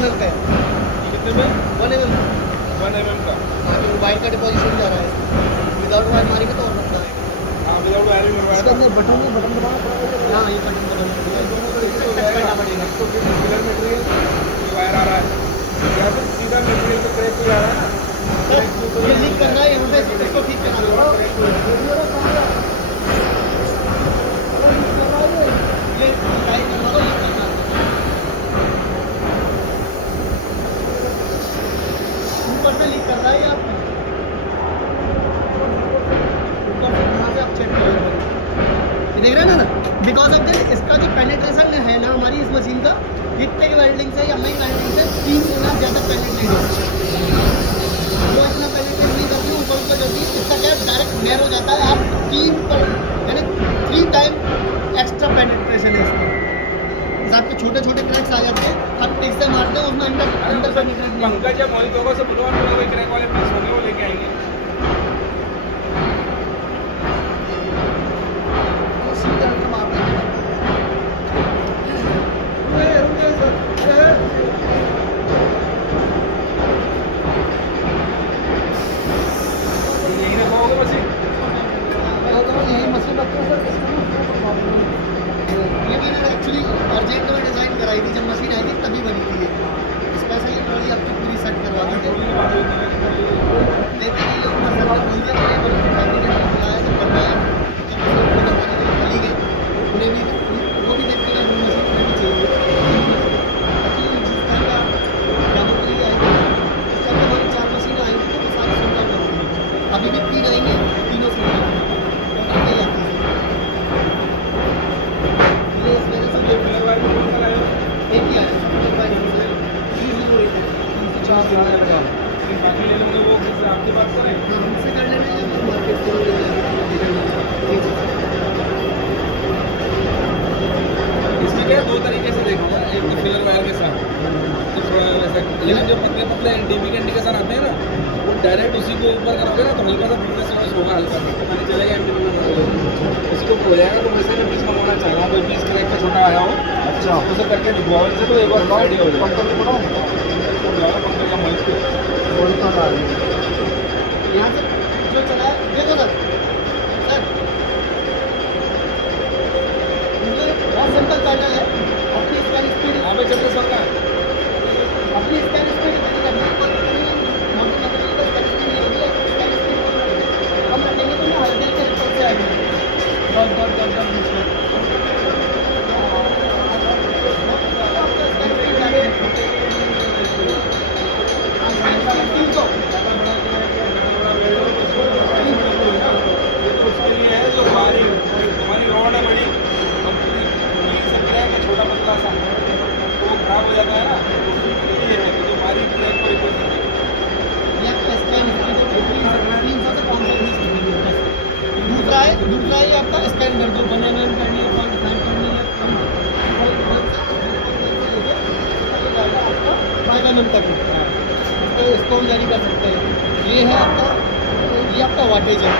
mm का है। कितने में? 1 mm। 1 mm का। हाँ, जो वायर का डिपोजिशन जा रहा है, विदाउट वायर मारेंगे तो और लगता है। हाँ, विदाउट वायरिंग लगवाया था। बटन है, बटन दबाना पड़ेगा। हाँ, ये बटन दबाना दोनों तरीके से हो टच जाएगा। करना पड़ेगा। तो फिर फिलर मटेरियल वायर आ रहा है या फिर सीधा मटेरियल पे क्रैक हो जा रहा है ना। सर ये लीक कर रहा है, यहाँ पे इसको ठीक कराना है। ये टाइट करवा दो, लीक करना है। ऊपर से लीक कर रहा है ये आपका, ऊपर से यहाँ से आप चेक करो एक बार। ये देख रहे हैं ना, बिकॉज ऑफ दिस इसका जो पेनिट्रेशन है ना हमारी इस मशीन का, ये टिक वेल्डिंग से या मई वेल्डिंग से 3 गुना ज़्यादा पेनिट्रेट है। वो इतना पेनिट्रेट नहीं करती ऊपर ऊपर करती है, इसका क्या डायरेक्ट नैरो हो जाता है। आप 3 पर यानी 3 टाइम एक्स्ट्रा पेनिट्रेशन है इसका। जैसे आपके छोटे छोटे क्रैक्स आ जाते हैं, आप टिक से मारते हैं उसमें अंदर पेनिट्रेट नहीं होता। पंकज जब मोहित होगा से बुलवा में कोई क्रैक वाले पीस होंगे वो लेके आएंगे। यहीं रखोगे मशीन? यही मशीन रखते हैं सर। ये मैंने एक्चुअली अर्जेंट में डिज़ाइन कराई थी, जब मशीन आई थी तभी बनी थी ये। स्पेशली ट्रॉली आपकी पूरी सेट करवा दी थी। देते नहीं लोग, बस हमने बोल दिया कि बड़ी फैमिली ने बुलाया तो करना है। चली गई, उन्हें भी वो भी देखते हैं मशीन उन्हें भी चाहिए। एक्चुअली जिस टाइम का डेमो के लिए आई थी, उस टाइम हमारी 4 मशीनें आई थी तो वो सारी सोल्ड आउट हो गई। अभी भी 3 आएंगे, तीनों सोल्ड आउट टोटल नहीं आती है। ये इस वजह से ये फिलर वायर कौन सा लाए हो? एक ही आया है, 308 304 लगा। फिर बाकी ले लोगे वो किसी आपके पास करें? हाँ, हमसे कर लेना या फिर मार्केट से ले लेना। इसमें क्या है, 2 तरीके से देखो ना, एक तो फिलर वायर के साथ तो थोड़ा वैसा, लेकिन जो पतले पतले डीबी के इंडिकेशन आते हैं ना, वो डायरेक्ट उसी को ऊपर करोगे ना तो हल्का सा फिटनेस लॉस होगा, हल्का सा पता नहीं चलेगा इंडिकेशन उसको खो जाएगा। तो वैसे मैं पीस मंगवाना चाह रहा हूँ, कोई पीस क्रैक का छोटा आया हो। अच्छा, उसे करके दिखवाओ इनसे तो एक बार आइडिया हो जाएगा। पंकज का मोहित यहाँ से जो चला है देखो सर, सर मुझे बहुत सिंपल पैटर्न है। अपनी स्कैन स्पीड, यहाँ पे चल के सर का अपनी स्कैन स्पीड करनी है। मोटर मटेरियल का स्कैन स्पीड नहीं होगी, स्कैन स्पीड हम रखेंगे तो ना हल्के के रिपोर्ट से आएगी। डॉट डॉट डॉट डॉट बीच में आपका स्कैन स्पीड जाएगी 300। उसके लिए है जो हमारी रॉड है बड़ी, कंपनी सब है कि छोटा पतला सा तो वो खराब हो जाता है ना, तो उसके लिए ये है कि जो हमारी ट्रैक को रिपेयर करते हैं। ये आपका स्कैन स्पीड 300 से 520 दूसरा है आपका स्कैन कर जो 1 mm करनी है, 0.5 करनी है, 5 mm तक है। तो इसको हम जारी कर सकते हैं। ये है आपका, ये आपका वाटेज है।